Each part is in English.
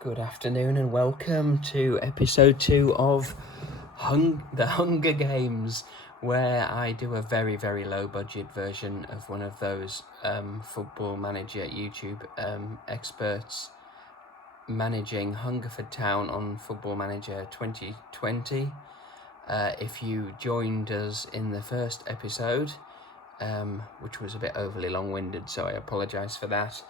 Good afternoon and welcome to episode 2 of the Hunger Games, where I do a very, very low budget version of one of those football manager YouTube experts managing Hungerford Town on Football Manager 2020. If you joined us in the first episode, which was a bit overly long-winded, so I apologise for that,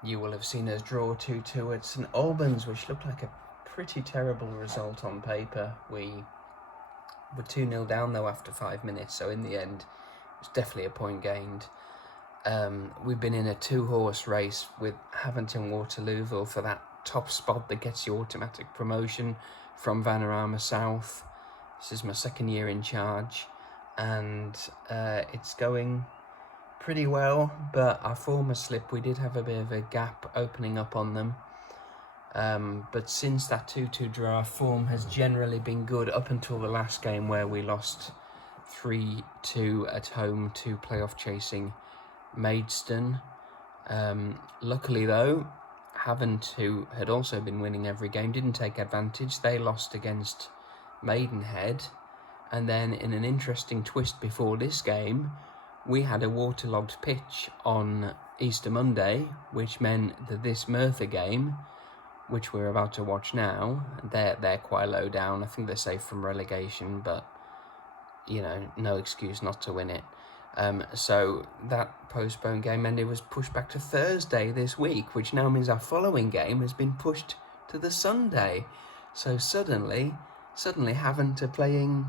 you will have seen us draw 2-2 at St Albans, which looked like a pretty terrible result on paper. We were 2-0 down though after 5 minutes, so in the end it was definitely a point gained. We've been in a 2-horse race with Havant and Waterlooville for that top spot that gets you automatic promotion from Vamarama South. This is my second year in charge, and it's going pretty well, but our form has slipped. We did have a bit of a gap opening up on them, but since that 2-2 draw, our form has generally been good up until the last game where we lost 3-2 at home to playoff chasing Maidstone. Luckily though, Havant, who had also been winning every game, didn't take advantage. They lost against Maidenhead, and then in an interesting twist before this game, we had a waterlogged pitch on Easter Monday, which meant that this Merthyr game, which we're about to watch now, they're quite low down. I think they're safe from relegation, but you know, no excuse not to win it. So that postponed game, and it was pushed back to Thursday this week, which now means our following game has been pushed to the Sunday. So suddenly Havant are playing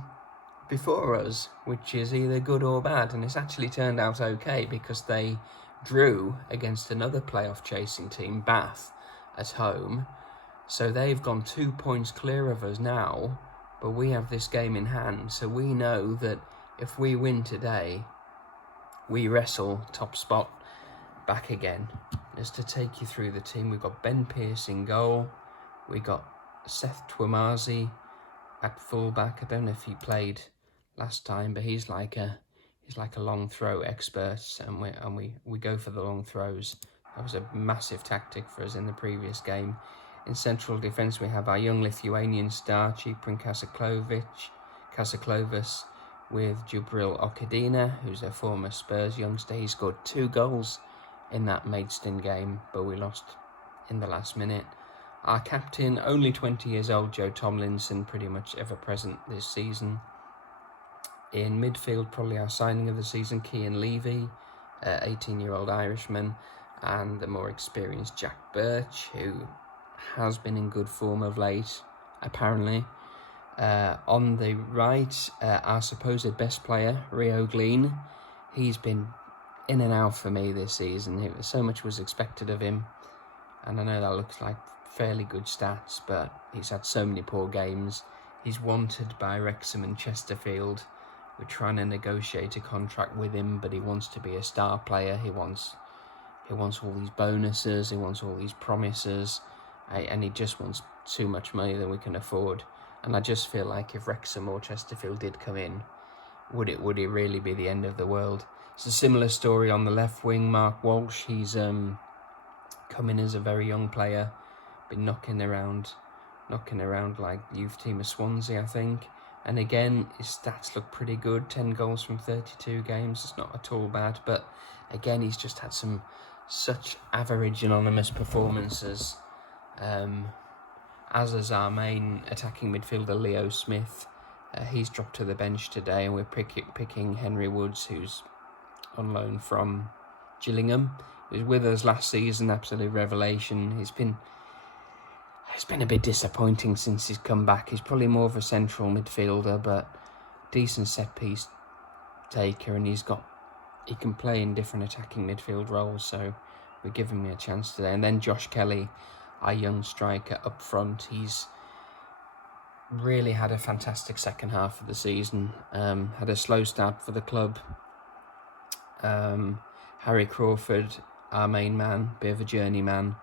before us, which is either good or bad, and it's actually turned out okay because they drew against another playoff chasing team, Bath, at home, so they've gone 2 points clear of us now, but we have this game in hand, so we know that if we win today, we wrestle top spot back again. Just to take you through the team, we've got Ben Pearce in goal, we got Seth Twamazi at fullback. I don't know if he played last time, but he's like a long throw expert, and we go for the long throws. That was a massive tactic for us in the previous game. In central defence, we have our young Lithuanian star Chiprin Kasaklovas with Jubril Okadina, who's a former Spurs youngster. He scored 2 goals in that Maidstone game, but we lost in the last minute. Our captain, only 20 years old, Joe Tomlinson, pretty much ever present this season. In midfield, probably our signing of the season, Cian Levy, 18-year-old Irishman, and the more experienced Jack Birch, who has been in good form of late, apparently. On the right, our supposed best player, Rio Glean. He's been in and out for me this season. So much was expected of him, and I know that looks like fairly good stats, but he's had so many poor games. He's wanted by Wrexham and Chesterfield. We're trying to negotiate a contract with him, but he wants to be a star player. He wants all these bonuses, he wants all these promises, and he just wants too much money than we can afford. And I just feel like if Wrexham or Chesterfield did come in, would it really be the end of the world? It's a similar story on the left wing. Mark Walsh, he's come in as a very young player, been knocking around like youth team of Swansea, I think. And again, his stats look pretty good. 10 goals from 32 games. It's not at all bad. But again, he's just had such average anonymous performances. As is our main attacking midfielder, Leo Smith. He's dropped to the bench today, and we're picking Henry Woods, who's on loan from Gillingham. He was with us last season, absolute revelation. It's been a bit disappointing since he's come back. He's probably more of a central midfielder, but decent set piece taker, and he can play in different attacking midfield roles, so we're giving him a chance today. And then Josh Kelly, our young striker up front, he's really had a fantastic second half of the season. Had a slow start for the club. Harry Crawford, our main man, bit of a journeyman.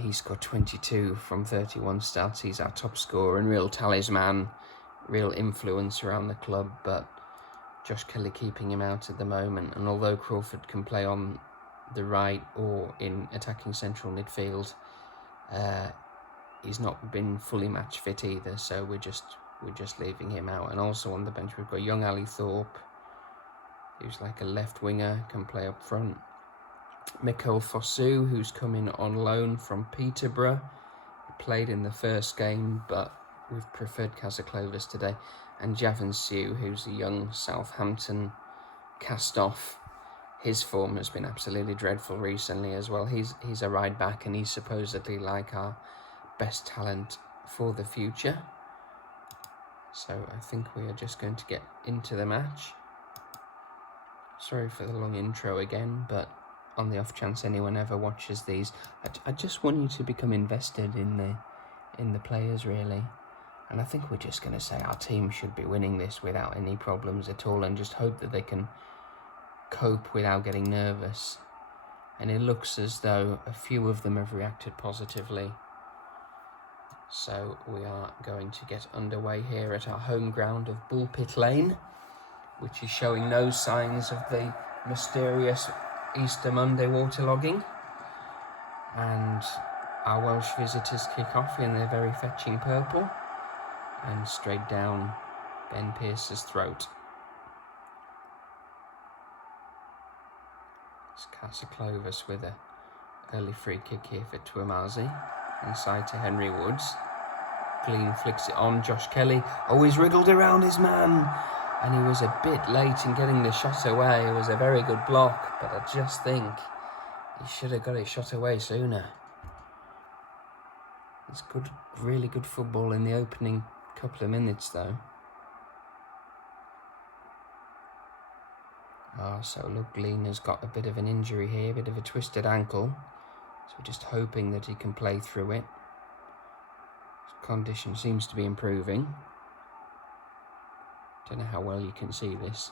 He scored 22 from 31 starts. He's our top scorer and real talisman, real influence around the club, but Josh Kelly keeping him out at the moment. And although Crawford can play on the right or in attacking central midfield, He's not been fully match fit either, so we're just leaving him out. And also on the bench we've got young Ali Thorpe, who's like a left winger, can play up front. Mikhail Fosu, who's coming on loan from Peterborough, played in the first game, but we've preferred Casaclovas today. And Javon Siu, who's a young Southampton cast-off. His form has been absolutely dreadful recently as well. He's a right back, and he's supposedly like our best talent for the future. So I think we are just going to get into the match. Sorry for the long intro again, but on the off chance anyone ever watches these, I just want you to become invested in the players, really. And I think we're just going to say our team should be winning this without any problems at all, and just hope that they can cope without getting nervous. And it looks as though a few of them have reacted positively. So we are going to get underway here at our home ground of Bullpit Lane, which is showing no signs of the mysterious Easter Monday waterlogging. And our Welsh visitors kick off in their very fetching purple and straight down Ben Pearce's throat. It's Casaclovas with an early free kick here for Tuamazi. Inside to Henry Woods. Glean flicks it on. Josh Kelly. Oh, he's wriggled around his man. And he was a bit late in getting the shot away. It was a very good block, but I just think he should have got it shot away sooner. It's good, really good football in the opening couple of minutes, though. So look, Glean has got a bit of an injury here, a bit of a twisted ankle. So we're just hoping that he can play through it. His condition seems to be improving. Don't know how well you can see this.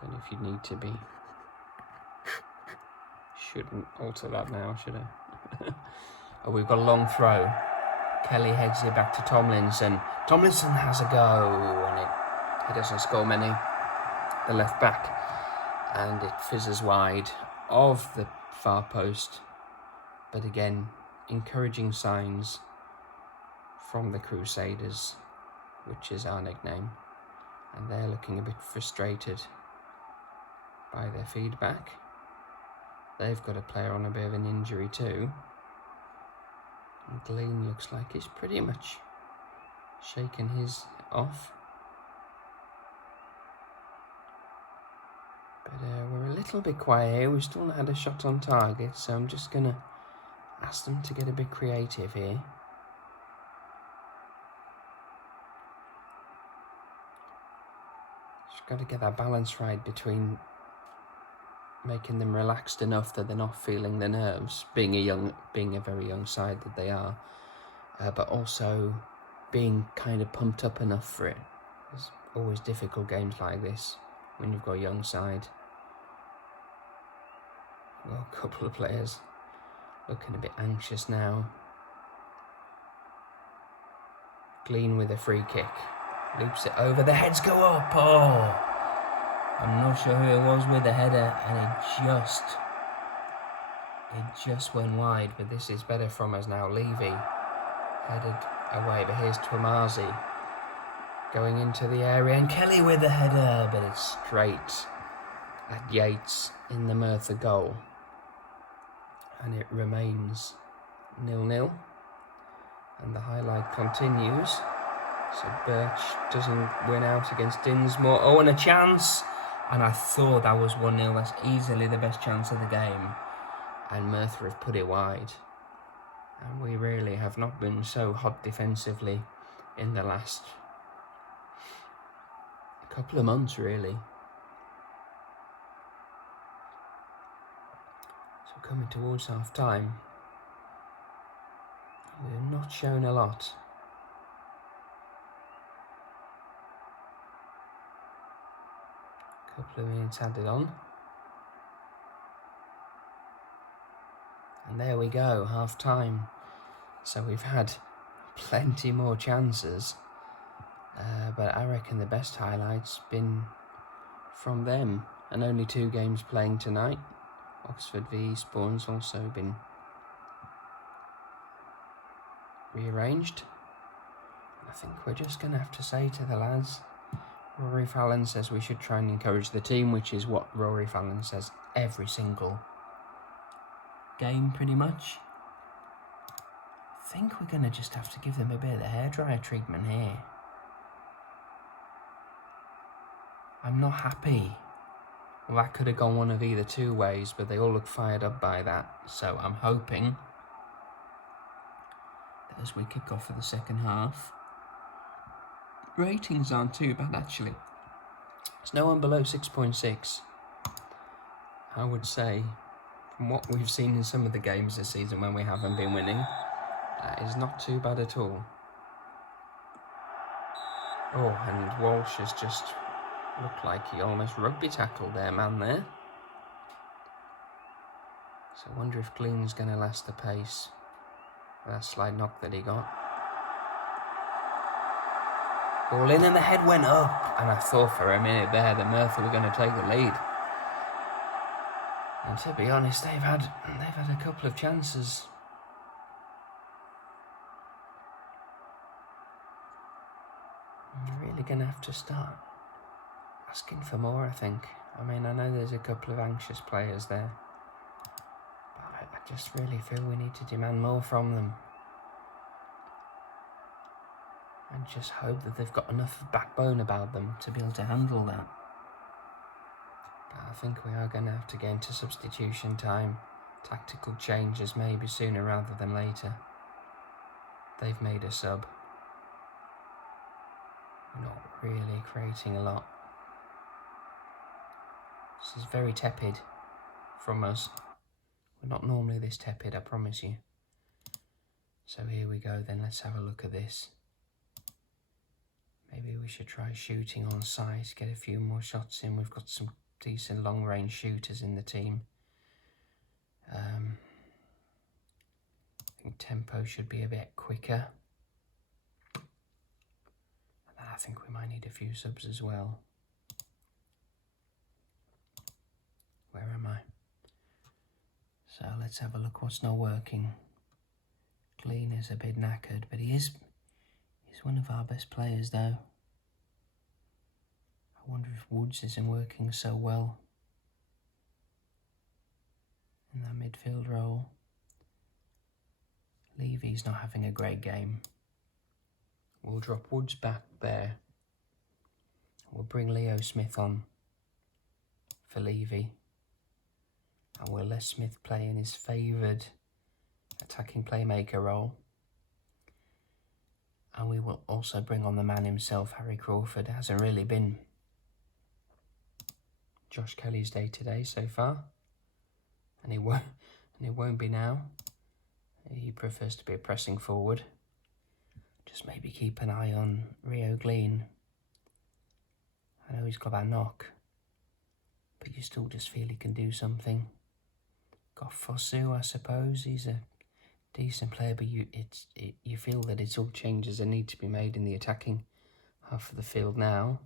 Don't know if you need to be. Shouldn't alter that now, should I? Oh, we've got a long throw. Kelly heads it back to Tomlinson. Tomlinson has a go, and he doesn't score many. The left back, and it fizzes wide of the far post. But again, encouraging signs from the Crusaders, which is our nickname. And they're looking a bit frustrated by their feedback. They've got a player on a bit of an injury too. And Glean looks like he's pretty much shaken his off. But we're a little bit quiet here. We've still not had a shot on target, so I'm just going to ask them to get a bit creative here. Just got to get that balance right between making them relaxed enough that they're not feeling the nerves, being a very young side that they are, but also being kind of pumped up enough for it. It's always difficult games like this when you've got a young side. Well, a couple of players looking a bit anxious now. Glean with a free kick. Loops it over, the heads go up. Oh! I'm not sure who it was with the header, and it just went wide. But this is better from us now. Levy headed away, but here's Tuamazi going into the area, and Kelly with the header, but it's straight at Yates in the Merthyr goal, and it remains 0-0. And the highlight continues. So Birch doesn't win out against Dinsmore. Oh, and a chance! And I thought that was 1-0. That's easily the best chance of the game. And Merthyr have put it wide. And we really have not been so hot defensively in the last couple of months, really. So coming towards half time, we're not shown a lot. Couple of minutes added on, and there we go, half time. So we've had plenty more chances, but I reckon the best highlights been from them, and only 2 games playing tonight. Oxford v Eastbourne's also been rearranged. I think we're just going to have to say to the lads, Rory Fallon says we should try and encourage the team, which is what Rory Fallon says every single game pretty much. I think we're going to just have to give them a bit of the hairdryer treatment here. I'm not happy. Well, that could have gone one of either two ways, but they all look fired up by that. So I'm hoping that as we kick off for the second half, ratings aren't too bad actually. There's no one below 6.6. I would say, from what we've seen in some of the games this season when we haven't been winning, that is not too bad at all. Oh, and Walsh has just looked like he almost rugby tackled their man there. So I wonder if Gleen's going to last the pace with that slide knock that he got. Ball in and the head went up, and I thought for a minute there that Merthyr were going to take the lead. And to be honest, they've had a couple of chances. You're really going to have to start asking for more, I think. I mean, I know there's a couple of anxious players there, but I just really feel we need to demand more from them. And just hope that they've got enough backbone about them to be able to handle that. But I think we are going to have to get into substitution time. Tactical changes maybe sooner rather than later. They've made a sub. We're not really creating a lot. This is very tepid from us. We're not normally this tepid, I promise you. So here we go then, let's have a look at this. Maybe we should try shooting on sight, get a few more shots in. We've got some decent long-range shooters in the team. I think tempo should be a bit quicker. And then I think we might need a few subs as well. Where am I? So let's have a look what's not working. Gleen is a bit knackered, but he's one of our best players though. I wonder if Woods isn't working so well in that midfield role. Levy's not having a great game. We'll drop Woods back there. We'll bring Leo Smith on for Levy. And we'll let Smith play in his favoured attacking playmaker role. And we will also bring on the man himself, Harry Crawford. It hasn't really been Josh Kelly's day today so far. And it won't be now. He prefers to be pressing forward. Just maybe keep an eye on Rio Gleen. I know he's got that knock, but you still just feel he can do something. Got Fosu, I suppose. He's a decent player, but you feel that it's all changes that need to be made in the attacking half of the field now.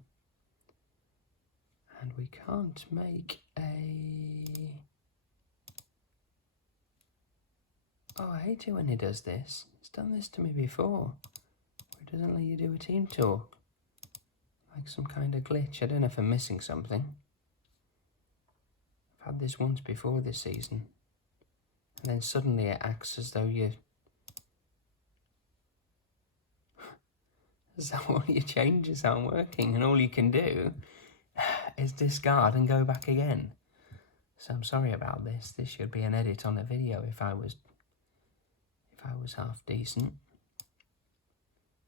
And we can't make a... Oh, I hate it when he does this. He's done this to me before. He doesn't let you do a team talk. Like some kind of glitch. I don't know if I'm missing something. I've had this once before this season. And then suddenly it acts as though as though all your changes aren't working and all you can do is discard and go back again. So I'm sorry about this. This should be an edit on a video if I was half decent.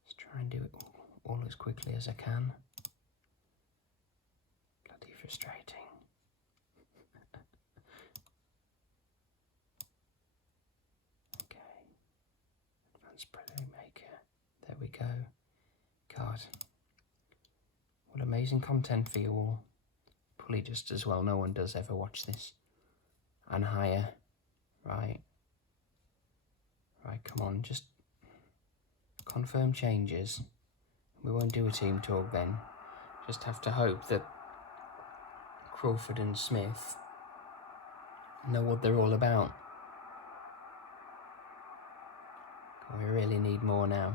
Let's try and do it all as quickly as I can. Bloody frustrating. Okay. Advanced Playmaker. There we go. God. What amazing content for you all. Probably just as well no one does ever watch this. And higher. Right. Right, come on, just confirm changes. We won't do a team talk then. Just have to hope that Crawford and Smith know what they're all about. We're really need more now.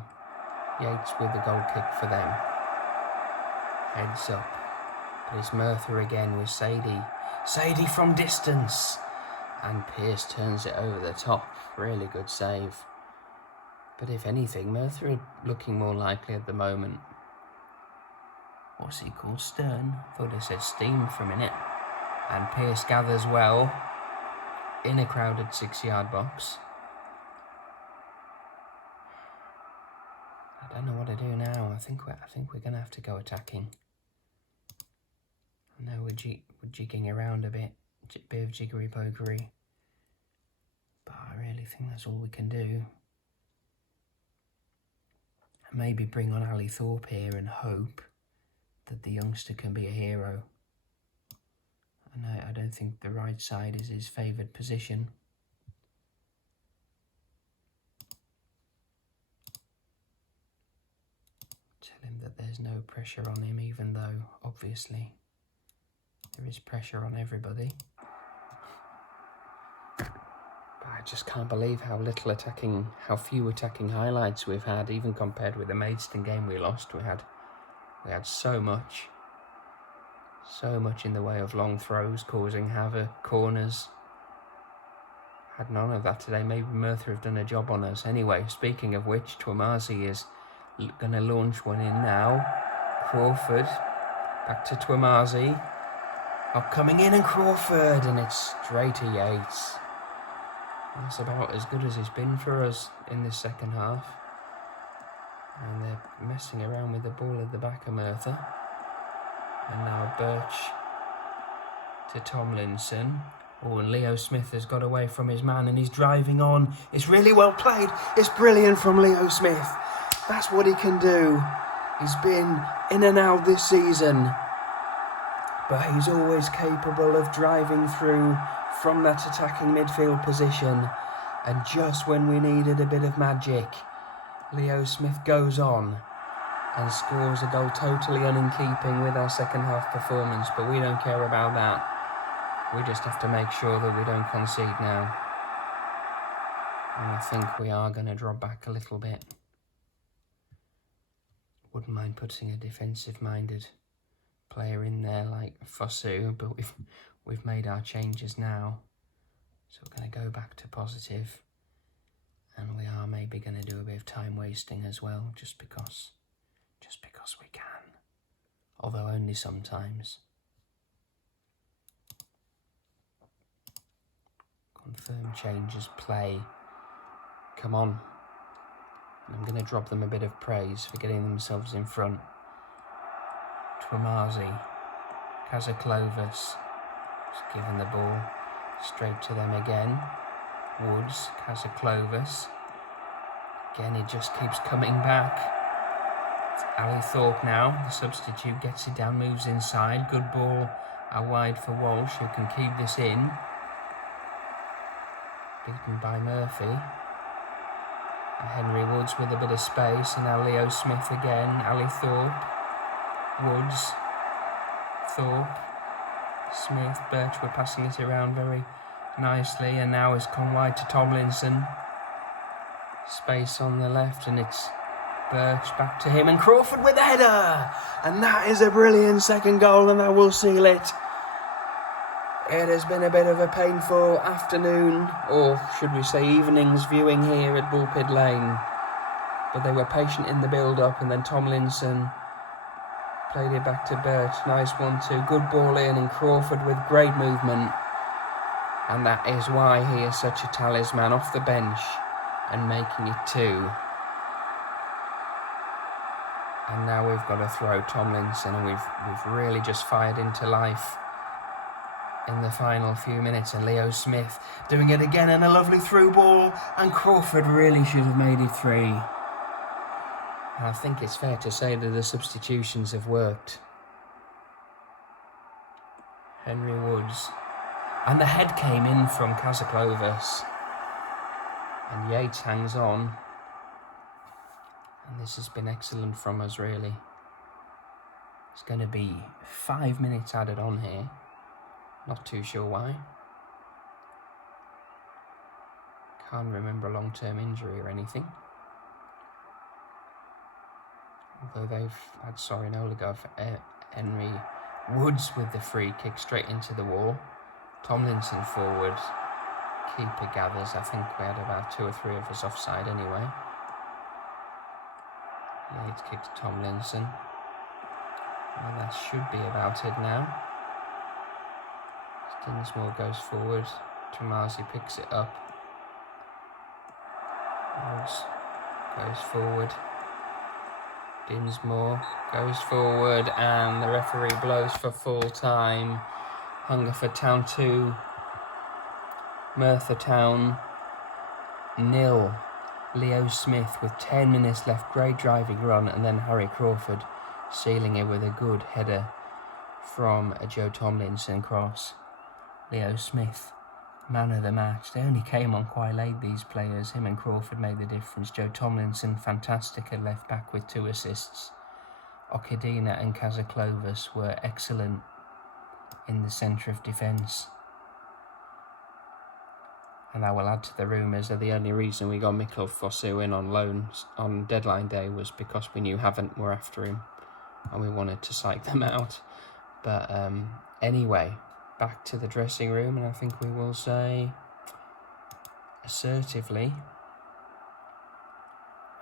Yates with the goal kick for them. Heads up. But it's Merthyr again with Sadie. Sadie from distance. And Pearce turns it over the top. Really good save. But if anything, Merthyr are looking more likely at the moment. What's he called? Stern? Thought it said Steam for a minute. And Pearce gathers well in a crowded 6-yard box. I don't know what to do now. I think we're going to have to go attacking. I know we're jigging around a bit of jiggery pokery, but I really think that's all we can do. Maybe bring on Ali Thorpe here and hope that the youngster can be a hero. I don't think the right side is his favoured position. Tell him that there's no pressure on him, even though, obviously, there is pressure on everybody. But I just can't believe how few attacking highlights we've had, even compared with the Maidstone game we lost. We had so much in the way of long throws, causing havoc, corners. Had none of that today. Maybe Merthyr have done a job on us. Anyway, speaking of which, Twamazi is going to launch one in now. Crawford, back to Twamazi. Up coming in, and Crawford, and it's straight to Yates. That's about as good as it's been for us in this second half. And they're messing around with the ball at the back of Merthyr. And now Birch to Tomlinson. Oh, and Leo Smith has got away from his man and he's driving on. It's really well played. It's brilliant from Leo Smith. That's what he can do. He's been in and out this season, but he's always capable of driving through from that attacking midfield position. And just when we needed a bit of magic, Leo Smith goes on and scores a goal totally in keeping with our second half performance, but we don't care about that. We just have to make sure that we don't concede now. And I think we are going to drop back a little bit. Wouldn't mind putting a defensive-minded player in there like Fosu, but we've made our changes now. So we're going to go back to positive. And we are maybe going to do a bit of time wasting as well, just because we can. Although only sometimes. Confirm changes, play. Come on. I'm going to drop them a bit of praise for getting themselves in front. Twamazi, Kazaklovas, just giving the ball straight to them again. Woods, Kazaklovas. Again, it just keeps coming back. It's Ali Thorpe now, the substitute, gets it down, moves inside. Good ball out wide for Walsh, who can keep this in. Beaten by Murphy. Henry Woods with a bit of space, and now Leo Smith again. Ali Thorpe, Woods, Thorpe, Smith, Birch were passing it around very nicely, and now it's come wide to Tomlinson. Space on the left, and it's Birch back to him, and Crawford with the header! And that is a brilliant second goal, and that will seal it. It has been a bit of a painful afternoon, or should we say evening's viewing here at Bullpit Lane. But they were patient in the build-up, and then Tomlinson played it back to Birch. Nice 1-2, good ball in, and Crawford with great movement. And that is why he is such a talisman, off the bench and making it 2. And now we've got to throw Tomlinson, and we've really just fired into life in the final few minutes, and Leo Smith doing it again, and a lovely through ball, and Crawford really should have made it 3. And I think it's fair to say that the substitutions have worked. Henry Woods, and the head came in from Kazaklovas, and Yates hangs on, and this has been excellent from us, really. It's going to be 5 minutes added on here. Not too sure why. Can't remember a long-term injury or anything. Although they've had Sorinola Henry Woods with the free kick straight into the wall. Tomlinson forward. Keeper gathers. I think we had about 2 or 3 of us offside anyway. Yates kicks Tomlinson. Well, that should be about it now. Dinsmore goes forward. Tremasi picks it up. Woods goes forward. Dinsmore goes forward, and the referee blows for full time. Hungerford Town 2, Merthyr Town 0. Leo Smith with 10 minutes left, great driving run, and then Harry Crawford sealing it with a good header from a Joe Tomlinson cross. Leo Smith, man of the match. They only came on quite late, these players. Him and Crawford made the difference. Joe Tomlinson, fantastic at left back with 2 assists. Okadina and Kazaklovas were excellent in the centre of defence. And that will add to the rumours that the only reason we got Mikkel Fosu in on loan on deadline day was because we knew Havant were after him and we wanted to psych them out. But anyway, back to the dressing room, and I think we will say assertively,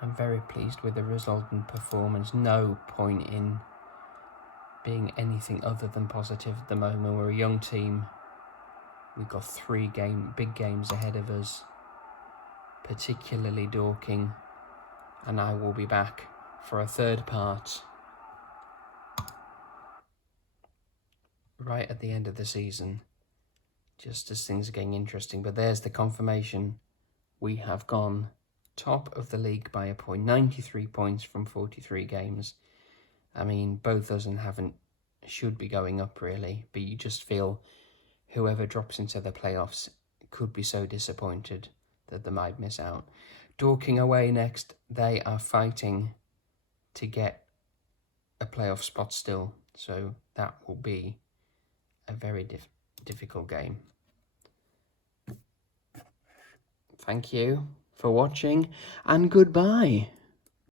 I'm very pleased with the resultant performance. No point in being anything other than positive at the moment. We're a young team. We've got 3 big games ahead of us, particularly Dorking, and I will be back for a third part right at the end of the season, just as things are getting interesting. But there's the confirmation. We have gone top of the league by a point, 93 points from 43 games. I mean, both us and Havant should be going up really, but you just feel whoever drops into the playoffs could be so disappointed that they might miss out. Dorking away next, they are fighting to get a playoff spot still, so that will be a very difficult game. Thank you for watching, and goodbye.